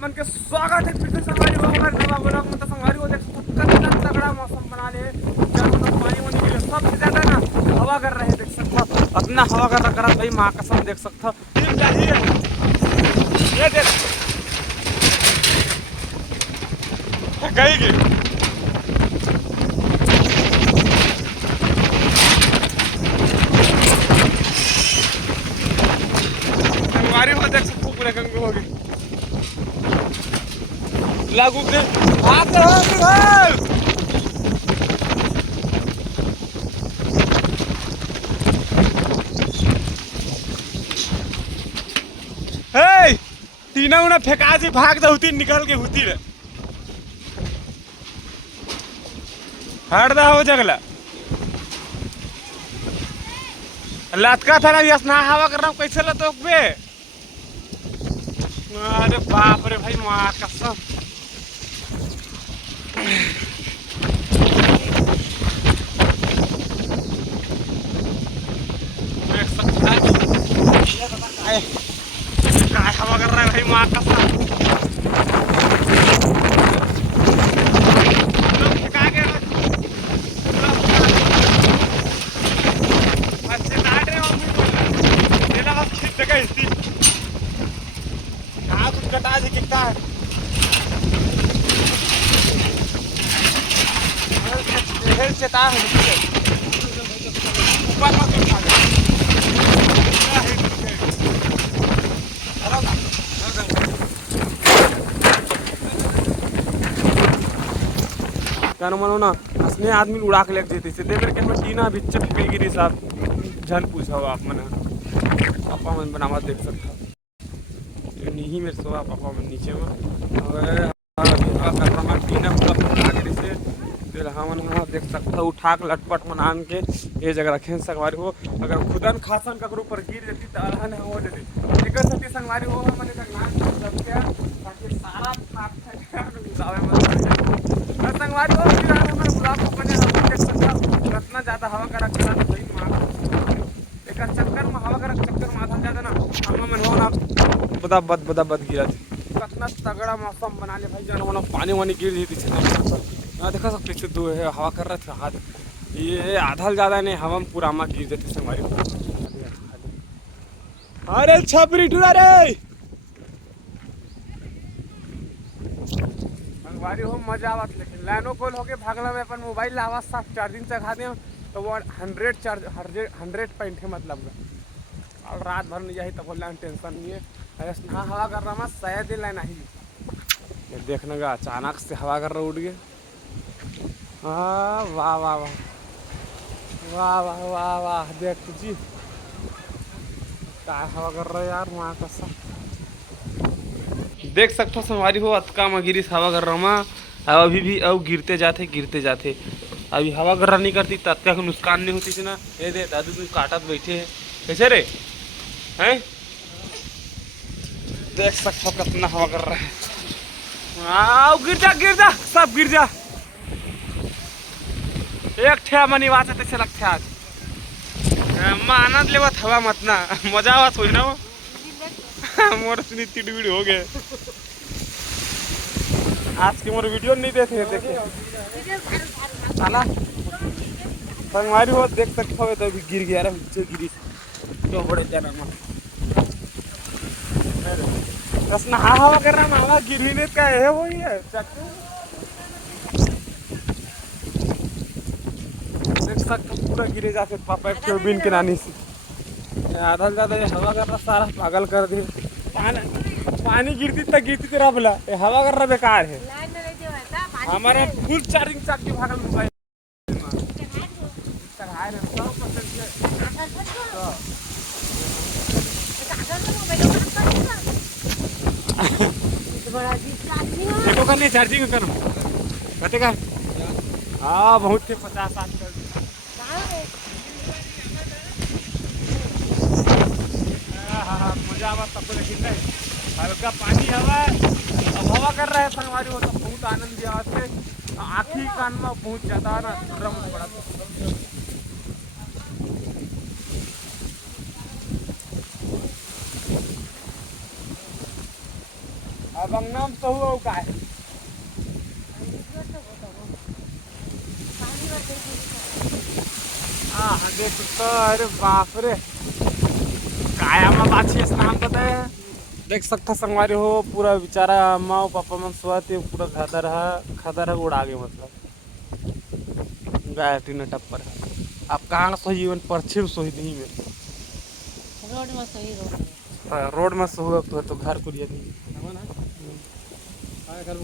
आप मन के स्वागत है फिर से संगवारी हो हमारे नवा ब्लॉग में। तो संगवारी हो देख कितना तगड़ा मौसम बना ले, पानी वानी के लिए सबसे ज्यादा ना हवा कर रहे देख सकता, अपना हवा कर रहा भाई, माँ कसम देख सकता। ये देख गई संगवारी हो देख सकते पूरे गंगे हो गई लागू के तीना उना फेंका जी भाग दौती निकल के होती रे हट दा हो जगला लटका था ना यस ना हवा कर रहा हूँ कैसे ला तो बे। अरे बाप रे भाई माँ कसम देख सकता है काय हवा कर रहा है भाई माँ कसम। कटा जी कितना है चेता है ऊपर मत उठा दे क्या मानो ना असने आदमी उड़ा के लेके देते से देवर के हम टीना भी चप के गिरी साहब झन पूछा आप मना पापा मन बनावा देख सकता नहीं मेरे सो पापा मन नीचे में टीना फिर हमन देख सकता उठा के लटपट मनान के ये जगह रखे संगवारी हो। अगर खुदन खासन ककरो पर गिर जाती तो अलहन हो जाती एक संगवारी हो हमने ताकि सारा संगवारी हो हमारे ब्लॉग को बने हम देख सकता कितना ज्यादा हवा करा भाई एक चक्कर में हवा करा चक्कर माथा ज्यादा ना हम मन हो ना बद गिरा कितना तगड़ा मौसम बना ले भाई जान पानी वानी गिर रही थी देखा सकते दो है हवा कर रहा था हाथ ये आधा ज्यादा नहीं हवा में पूरा गिर जाते संगवारी। अरे छपरी टूरा रे संगवारी हो मजा आवत लेकिन लाइनो कॉल होके भागला में अपन मोबाइल आवाज साफ चार्जिंग से खा दे तो वो 100% मतलब और रात भर नहीं जाही तब टेंशन नहीं है। ना हवा कर रहा मैं शायद लाइन नहीं देखने का अचानक से हवा कर रहा उठ गए। हाँ वाह वाह वाह वाह वाह वाह वाह देख जी क्या हवा कर रहा है यार वहाँ का सब देख सकते संगवारी हो अतका में गिरी हवा कर रहा मैं अभी भी अब गिरते जाते अभी हवा कर रहा नहीं करती तो अतका को नुकसान नहीं होती थी ना। ये दे दादू तुम काटत बैठे है कैसे रे हैं देख सकते कितना हवा कर रहा है गिर जा सब गिर जा एक ठे मनी वाचा तैसे लगते आज आनंद लेवत हवा मत ना मजा आवा सोच ना मोर सुनी तिड़बिड़ हो गए आज के मोर वीडियो नहीं देखे साला संगवारी हो देख सकते हो तो अभी गिर गया नीचे गिरी तो बड़े जाना बस ना हवा कर रहा हवा गिर ही नहीं का है वो ही है देख सकते पूरा गिरे जाते पापा बिन के नानी से आधा ज्यादा हवा कर रहा सारा पागल कर दे पानी गिरती तेरा बोला हवा कर रहा बेकार है हमारा फुल चार्जिंग चाक के भागल मोबाइल देखो करने चार्जिंग कर कहते का हाँ बहुत थे 50-60 कर मजा आवा सबको लेकिन नहीं हल्का पानी हवा अब हवा कर रहा है संगवारी हो तो बहुत आनंद दिया से आखिरी कान में बहुत ज्यादा ना ड्रम पड़ा अब अंगनाम तो हुआ का है हाँ देख सकता अरे बाप रे काया में बाछी स्नान बताए देख सकता संगवारी हो पूरा बेचारा अम्मा और पापा मन सोते पूरा खदर है उड़ा गए मतलब गाय टीना टप्पर है आप कहाँ सही जीवन पश्चिम सोही नहीं में रोड में सही रोड में सोगा तो घर को लिए नहीं घर